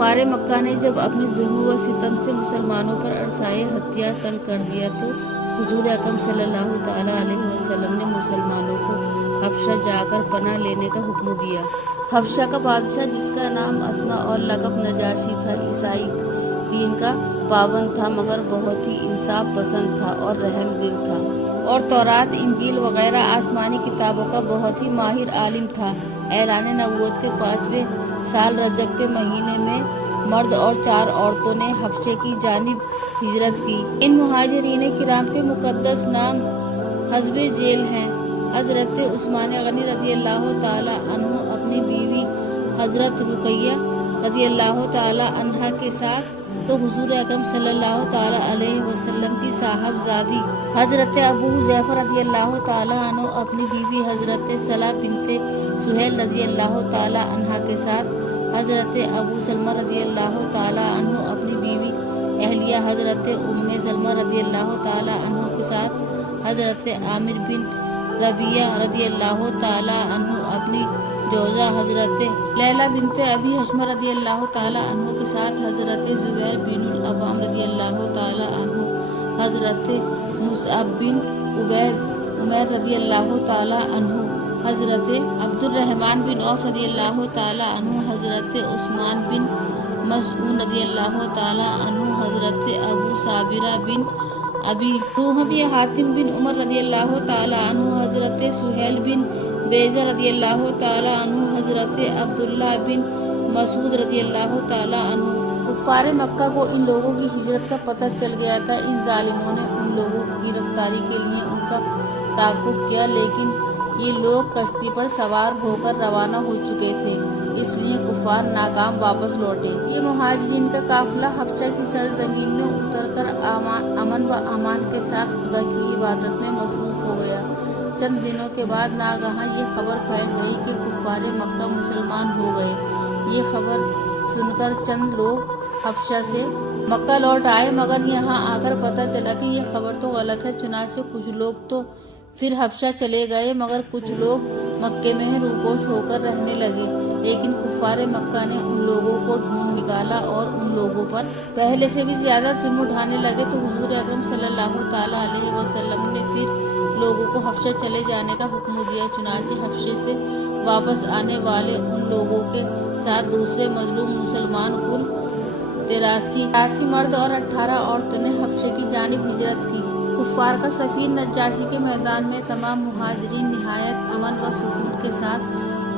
कुफ्फार मक्का ने जब अपने जुल्म व सितम से मुसलमानों पर अरसाए हत्या तंग कर दिया तो हुजूर अकरम सल्लल्लाहु ताला अलैहि वसल्लम ने मुसलमानों को हबशा जाकर पनाह लेने का हुक्म दिया। हबशा का बादशाह, जिसका नाम अस्मा और लक़ब नजाशी था, ईसाई दीन का पाबंद था मगर बहुत ही इंसाफ पसंद था और रहम दिल था, और तौरात, इंजील वगैरह आसमानी किताबों का बहुत ही माहिर आलिम था। ऐलान नबूवत के 5वें साल रजब के महीने में मर्द और 4 औरतों ने हबशे की जानिब हिजरत की। इन मुहाजिरीन किराम के मुकद्दस नाम हस्बे जेल हैं। हजरत उस्मान गनी रज़ी अल्लाह ताला अन्हु अपनी बीवी हजरत रुकैया रज़ी अल्लाह ताला अन्हा के साथ, तो हुजूर अकरम सल्लल्लाहु ताला अलैहि वसल्लम की साहबजादी हजरत अबू हुज़ैफा रज़ी अल्लाह ताला अन्हु अपनी बीवी हजरत सला बिनते सुहैल रज़ी अल्लाह ताला अन्हा के साथ, हजरत अबू सलमा रज़ी अल्लाह ताला अन्हु अपनी बीवी अहलिया हजरत उम्मे सलमा रज़ी अल्लाह ताला अन्हु के साथ, हजरत आमिर बिन रबिया रज़ी अल्लाह ताला अन्हु अपनी जोजा हजरत लैला बिनते अबी हशमा रज़ी अल्लाह ताला अन्हु के साथ, हजरत जुबैर बिन अवाम रज़ी अल्लाह ताला अन्हु, हजरत मुसअब बिन उमैर रज़ी अल्लाह ताला अन्हु, हजरत अब्दुर्रहमान बिन औफ रज़ी अल्लाह ताला अन्हु, हजरत उस्मान बिन मज़ऊन रज़ी अल्लाह ताला अन्हु, हजरत अबू साबिरा बिन अबी रूह बिन हातिम बिन उमर रज़ी अल्लाह ताला अन्हु, हजरत सुहैल बिन बेज़ा रज़ी अल्लाह ताला अन्हु, हजरत अब्दुल्ला बिन मसूद रज़ी अल्लाह ताला अन्हु। कुफ्फार मक्का को इन लोगों की हिजरत का पता चल गया था। इन जालिमों ने उन लोगों की गिरफ्तारी के लिए उनका ताक़ुब किया, लेकिन ये लोग कश्ती पर सवार होकर रवाना हो चुके थे, इसलिए कुफ्फार नाकाम वापस लौटे। ये मुहाजिरीन का काफिला हबशा की सरजमीन में उतरकर अमन व अमान के साथ खुदा की इबादत में मसरूफ हो गया। चंद दिनों के बाद नागहां ये खबर फैल गई कि कुफ्फार मक्का मुसलमान हो गए। ये खबर सुनकर चंद लोग हबशा से मक्का लौट आए, मगर यहाँ आकर पता चला कि ये खबर तो गलत है। चुनांचे कुछ लोग तो फिर हबशा चले गए, मगर कुछ लोग मक्के में रूपोश होकर रहने लगे। लेकिन कुफ्फार मक्का ने उन लोगों को ढूंढ निकाला और उन लोगों पर पहले से भी ज्यादा जुल्म उठाने लगे। तो हुजूर अकरम सल्लल्लाहु ताला अलैहि वसल्लम ने फिर लोगों को हबशा चले जाने का हुक्म दिया। चुनांचे हबशे से वापस आने वाले उन लोगों के साथ दूसरे मजलूम मुसलमान कुल 83 मर्द और 18 औरतों ने हबशे की जानिब हिजरत की। कुफ्फार का सफीर नज्जाशी के मैदान में तमाम मुहाजिरीन निहायत अमन व सुकून के साथ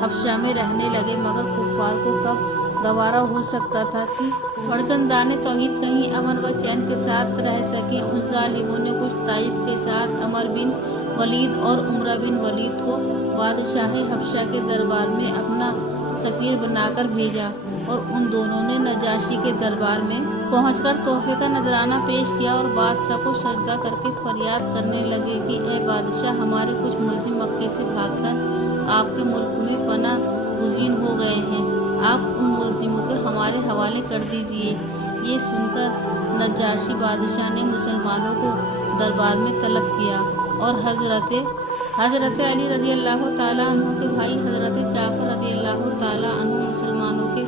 हबशा में रहने लगे, मगर कुफ्फार को कब गवारा हो सकता था कि फर्जंदाने तौहीद कहीं अमन व चैन के साथ रह सके। उन जालिमों ने कुछ ताइफ के साथ अमर बिन वलीद और उमरा बिन वलीद को बादशाह हबशा के दरबार में अपना सफीर बनाकर भेजा, और उन दोनों ने नजाशी के दरबार में पहुंचकर तोहफे का नजराना पेश किया और बादशाह को सजदा करके फरियाद करने लगे कि ए बादशाह, हमारे कुछ मुल्जिम मक्के से भागकर आपके मुल्क में पनाह गुज़ीन हो गए हैं, आप उन मुल्जिमों को हमारे हवाले कर दीजिए। ये सुनकर नजाशी बादशाह ने मुसलमानों को दरबार में तलब किया और हजरत अली रज़ी अल्लाह ताला अन्हु के भाई हजरत जाफर रज़ी अल्लाह ताला अन्हु मुसलमानों के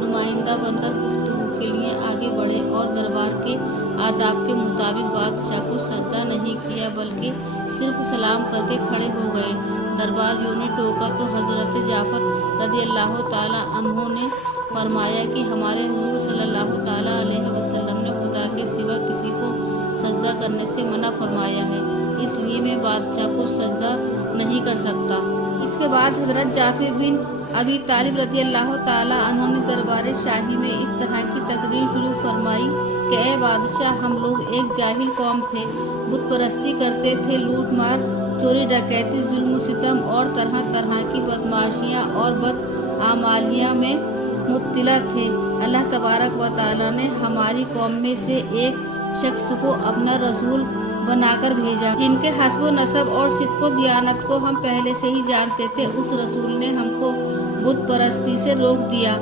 नुमाइंदा बनकर गुफ्तगू के लिए आगे बढ़े और दरबार के आदाब के मुताबिक बादशाह को सजदा नहीं किया, बल्कि सिर्फ सलाम करके खड़े हो गए। दरबारियों ने टोका तो हजरत जाफर रज़ी अल्लाह ताला अन्हु ने फरमाया कि हमारे हुजूर सल्लल्लाहु ताला अलैहि वसल्लम ने खुदा के सिवा किसी को सजदा करने से मना फरमाया है, इसलिए मैं बादशाह को सजदा नहीं कर सकता। इसके बाद हजरत जाफर बिन अबी तालिब रज़ी अल्लाह ताला अन्हु ने दरबार शाही में इस तरह की तकरीर शुरू फरमाई कि ए बादशाह, हम लोग एक जाहिल कौम थे, बुत परस्ती करते थे, लूट मार, चोरी डकैती, जुल्म सितम और तरह तरह की बदमाशियाँ और बदआमालियाँ में मुब्तला थे। अल्लाह तबारक व तआला ने हमारी कौम में से एक शख्स को अपना रसूल बनाकर भेजा, जिनके हस्ब नसब और सिद्क़ दियानत को हम पहले से ही जानते थे। उस रसूल ने हमको बुत परस्ती से रोक दिया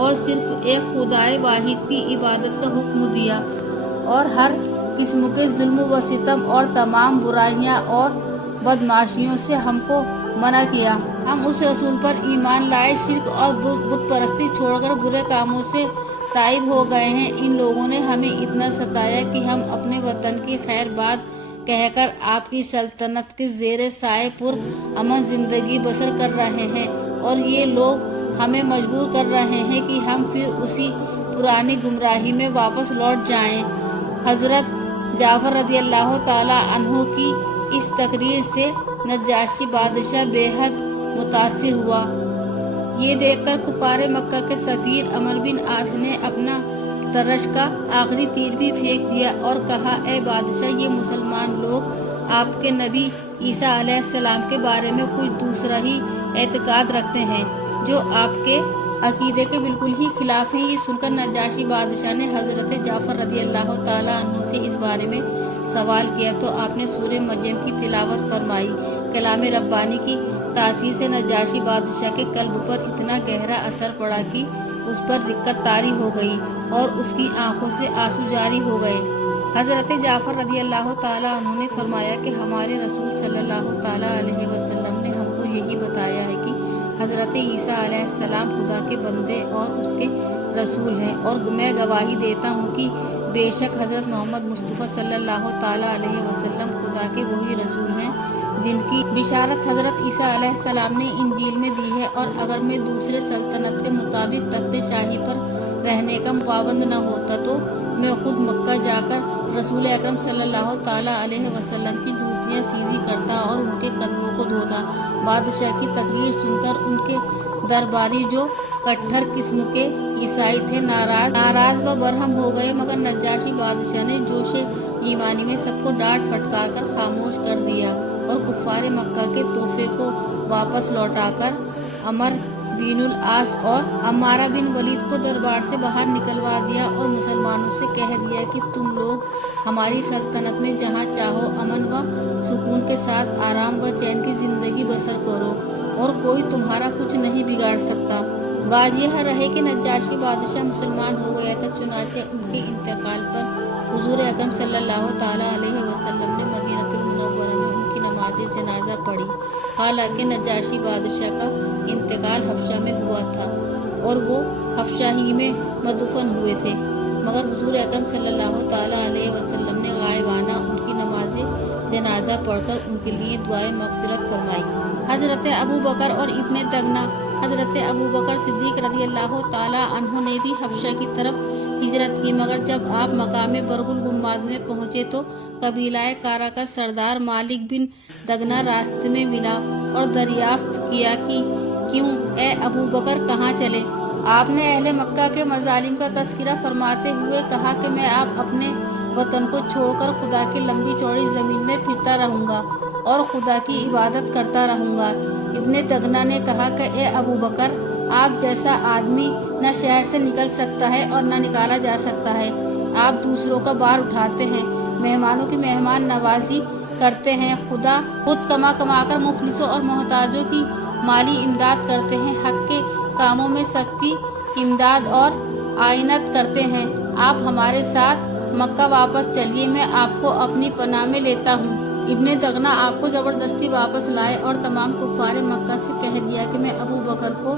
और सिर्फ एक खुदाए वाहिद की इबादत का हुक्म दिया, और हर किस्म के जुल्म व सितम और तमाम बुराइयां और बदमाशियों से हमको मना किया। हम उस रसूल पर ईमान लाए, शिर्क और बुत परस्ती छोड़कर बुरे कामों से ताइब हो गए हैं। इन लोगों ने हमें इतना सताया कि हम अपने वतन की खैर बात कहकर आपकी सल्तनत के ज़ेर साए पुर अमन जिंदगी बसर कर रहे हैं, और ये लोग हमें मजबूर कर रहे हैं कि हम फिर उसी पुरानी गुमराही में वापस लौट जाएं। हजरत जाफर रज़ी अल्लाह ताला अन्हु की इस तकरीर से नजाशी बादशाह बेहद मुतासिर हुआ। ये देखकर कुफारे मक्का के सफीर अमर बिन आस ने अपना तरश का आखिरी तीर भी फेंक दिया और कहा, ए बादशाह, ये मुसलमान लोग आपके नबी ईसा अलैहिस्सलाम के बारे में कुछ दूसरा ही एतकाद रखते हैं, जो आपके अकीदे के बिल्कुल ही खिलाफ हैं। ये सुनकर नजाशी बादशाह ने हजरत जाफर रज़ी अल्लाह ताला अन्हु से इस बारे में सवाल किया तो आपने सूरह मरियम की तिलावत फरमाई। कलाम रब्बानी की तासीर से नजाशी बादशाह के कल्ब पर इतना गहरा असर पड़ा कि उस पर रिक्कत तारी हो गई और उसकी आंखों से आंसू जारी हो गए। हजरत जाफर रज़ी अल्लाह ताला अन्हु ने फरमाया कि हमारे रसूल सल्लल्लाहु ताला अलैहि वसल्लम ने हमको यही बताया है कि हजरत ईसा अलैहिस्सलाम खुदा के बंदे और उसके रसूल हैं, और मैं गवाही देता हूँ कि बेशक हजरत मोहम्मद मुस्तफ़ा सल्लल्लाहु ताला अलैहि वसल्लम खुदा के वही रसूल हैं जिनकी बिशारत हजरत ईसा अलैहिस्सलाम ने इंजील में दी है। और अगर मैं दूसरे सल्तनत के मुताबिक तख्ते शाही पर रहने का पाबंद न होता तो मैं खुद मक्का जाकर रसूल अकरम सल्लल्लाहु ताला अलैहि वसल्लम की जूतियाँ सीधी करता और उनके कदमों को धोता। बादशाह की तकरीर सुनकर उनके दरबारी जो कट्टर किस्म के ईसाई थे नाराज व बरहम हो गए, मगर नजाशी बादशाह ने जोशे ईमानी में सबको डांट फटकार कर खामोश कर दिया और कुफारे मक्का के तोहफे को वापस लौटाकर अमर बिनुल आस और अम्मारा बिन वलीद को दरबार से बाहर निकलवा दिया और मुसलमानों से कह दिया कि तुम लोग हमारी सल्तनत में जहाँ चाहो अमन व सुकून के साथ आराम व चैन की जिंदगी बसर करो और कोई तुम्हारा कुछ नहीं बिगाड़ सकता। बात यह रहे कि नजाशी बादशाह मुसलमान हो गया था, चुनाचे उनके इंतकाल पर हुजूर अकरम सल्लल्लाहु ताला अलैहि वसल्लम ने मदीनतुल मुनव्वरा में उनकी नमाज जनाजा पढ़ी। हालांकि नजाशी बादशाह का इंतकाल हफ्शा में हुआ था और वो हफ्शा ही में मदफन हुए थे, मगर हुजूर अकरम सल्लल्लाहु ताला अलैहि वसल्लम ने गायबाना उनकी नमाज जनाजा पढ़कर उनके लिए दुआए मग़फ़िरत फरमाई। हजरत अबू बकर और इब्ने दगना हजरत अबू बकर सिद्दीक रज़ी अल्लाह ताला अन्हु ने भी हफ्शा की तरफ हिजरत की, मगर जब आप मकाम बरगुल गुम्माद में पहुँचे तो कबीलाए कारा का सरदार मालिक बिन दगना रास्ते में मिला और दरियाफ्त किया कि क्यों ए अबू बकर कहाँ चले। आपने अहले मक्का के मजालिम का तस्करा फरमाते हुए कहा कि मैं आप अपने वतन को छोड़कर खुदा की लंबी चौड़ी ज़मीन में फिरता रहूँगा और खुदा की इबादत करता रहूँगा। इब्ने दगना ने कहा कि ए अबू बकर, आप जैसा आदमी न शहर से निकल सकता है और न निकाला जा सकता है। आप दूसरों का बार उठाते हैं, मेहमानों की मेहमान नवाजी करते हैं, खुद कमा कर मुफलिसों और मोहताजों की माली इमदाद करते हैं, हक के कामों में सबकी इमदाद और आइनत करते हैं। आप हमारे साथ मक्का वापस चलिए, मैं आपको अपनी पनाह में लेता हूँ। इब्ने दगना आपको ज़बरदस्ती वापस लाए और तमाम कुफ़ारे मक्का से कह दिया कि मैं अबू बकर को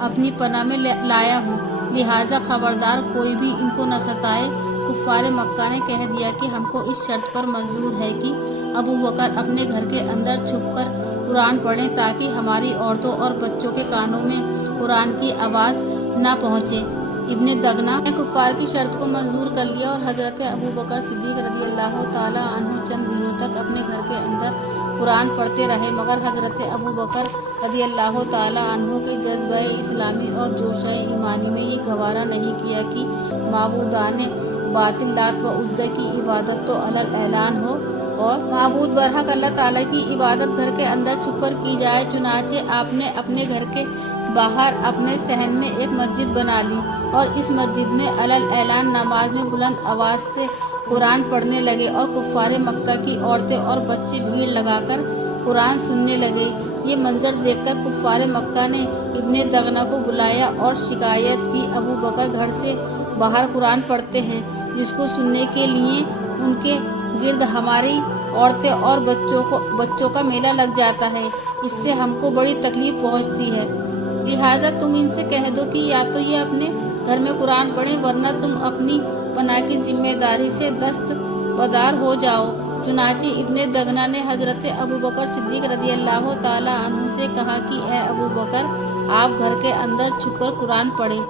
अपनी पनाह में लाया हूँ, लिहाजा खबरदार कोई भी इनको न सताए। कुफ़ारे मक्का ने कह दिया कि हमको इस शर्त पर मंजूर है कि अबू बकर अपने घर के अंदर छुपकर कुरान पढ़ें ताकि हमारी औरतों और बच्चों के कानों में कुरान की आवाज़ न पहुँचे। इब्ने दगना ने कुफ़ार की शर्त को मंजूर कर लिया और हज़रत अबू बकर सिद्दीक रज़ी अल्लाह ताला अन्हु चंद दिनों तक अपने घर के अंदर कुरान पढ़ते रहे, मगर हज़रत अबू बकर रज़ी अल्लाह ताला अन्हु के जज्बे इस्लामी और जोश ईमानी में ये गवारा नहीं किया कि माबूदान बातिल लात व उज़्ज़ा की इबादत तो अलल ऐलान हो और माबूद बरहक अल्लाह ताला की इबादत घर के अंदर छुपकर की जाए। चुनाचे आपने अपने घर के बाहर अपने सहन में एक मस्जिद बना ली और इस मस्जिद में अलल ऐलान नमाज में बुलंद आवाज़ से कुरान पढ़ने लगे और कुफ़ारे मक्का की औरतें और बच्चे भीड़ लगाकर कुरान सुनने लगे। ये मंजर देखकर कुफ़ारे मक्का ने इब्ने दगना को बुलाया और शिकायत की, अबू बकर घर से बाहर कुरान पढ़ते हैं, जिसको सुनने के लिए उनके गिर्द हमारी औरतें और बच्चों का मेला लग जाता है, इससे हमको बड़ी तकलीफ पहुंचती है। लिहाजा तुम इनसे कह दो कि या तो ये अपने گھر میں قرآن پڑھیں ورنہ تم اپنی پناہ کی ذمہ داری سے دستبردار ہو جاؤ۔ چنانچہ ابن دغنہ نے حضرت ابوبکر صدیق رضی اللہ تعالیٰ عنہ سے کہا کہ اے ابوبکر، آپ گھر کے اندر چھپ کر قرآن پڑھیں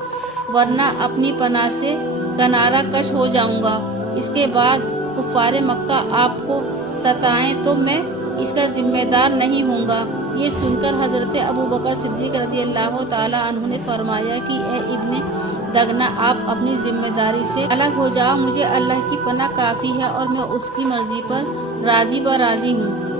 ورنہ اپنی پناہ سے کنارہ کش ہو جاؤں گا۔ اس کے بعد کفار مکہ آپ کو ستائیں تو میں اس کا ذمہ دار نہیں ہوں گا۔ یہ سن کر حضرت ابوبکر صدیق رضی اللہ تعالیٰ عنہ نے فرمایا کہ اے ابن دغنہ، آپ اپنی ذمہ داری سے الگ ہو جاؤ، مجھے اللہ کی پناہ کافی ہے اور میں اس کی مرضی پر راضی براضی ہوں۔